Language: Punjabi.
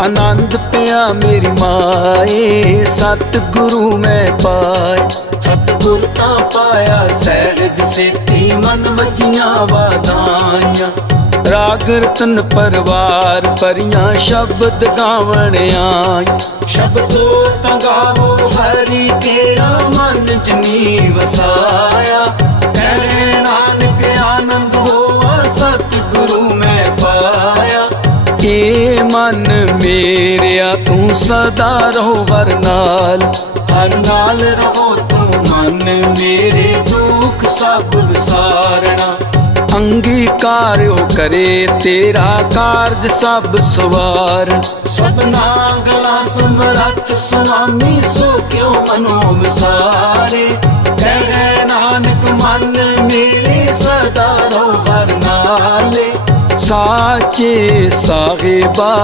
ਆਨੰਦ ਪਿਆ ਮੇਰੀ ਮਾਏ, ਸਤਿਗੁਰੂ ਮੈਂ ਪਾਏ। ਸਤਿਗੁਰ ਤਾਂ ਪਾਇਆ ਸਹਿਜ ਸੇਤੀ, ਮਨ ਵਜੀਆਂ ਵਾਦਾਈਆਂ ਰਾਗ ਰਤਨ ਪਰਵਾਰ ਪਰੀਆਂ ਸ਼ਬਦ ਗਾਵਣ ਆਈ ਸ਼ਬਦੋ ਤਾਂ ਗਾਵੋ, ਹਰੀ ਤੇਰਾ ਮਨ ਜਨੀ ਵਸਾਇਆ ਕਹਿ ਨਾਨਕ ਆਨੰਦ ਹੋਆ, ਸਤਿਗੁਰੂ ਮੈਂ ਪਾਇਆ। ਏ ਮਨ ਮੇਰਿਆ ਤੂੰ ਸਦਾ ਰਹੋ ਹਰ ਨਾਲ। ਹਰ ਨਾਲ ਰਹੋ ਤੂੰ ਮਨ ਮੇਰੇ ਦੁੱਖ ਸਭ ਵਿਸਾਰਣਾ। ਅੰਗੀਕਾਰਿਓ ਕਰੇ ਤੇਰਾ ਕਾਰਜ ਸਭ ਸਵਾਰਨ ਸਭਨਾ ਗਲਾ ਸਮਰੱਥ ਸੁਆਮੀ ਸੋ ਕਿਉ ਮਨੋ ਵਿਸਾਰੇ? ਕਹਿ ਨਾਨਕ ਮਨ ਮੇਰੇ ਸਦਾ ਰਹੋ ਹਰ ਨਾਲੇ। साचे साहिबा